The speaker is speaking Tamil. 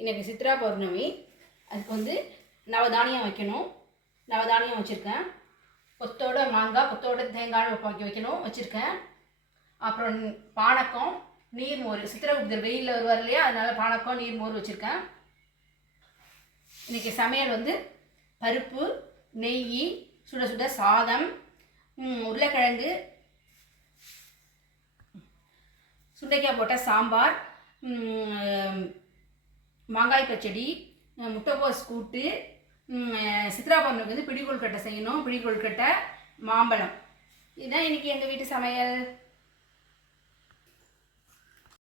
இன்றைக்கி சித்ரா பௌர்ணமி, அதுக்கு வந்து நவதானியம் வைக்கணும். நவதானியம் வச்சுருக்கேன். கொத்தோட மாங்காய், கொத்தோட தேங்காய் வைக்கணும் வச்சுருக்கேன். அப்புறம் பானக்கம், நீர்மோர். சித்திரகுப்தர் வெயிலில் வருவார் இல்லையா, அதனால் பானக்கம் நீர்மோர் வச்சுருக்கேன். இன்றைக்கி சமையல் வந்து பருப்பு, நெய், சுட சுட சாதம், உருளைக்கிழங்கு, சுண்டைக்காய் போட்ட சாம்பார், மாங்காய் பச்சடி, முட்டைக்கோஸ் கூட்டு, சித்ரா பௌர்ணமிக்கு வந்து பிடி கொழுக்கட்டை செய்யணும். பிடி கொழுக்கட்டை, மாம்பழம். இதுதான் இன்றைக்கி எங்கள் வீட்டு சமையல்.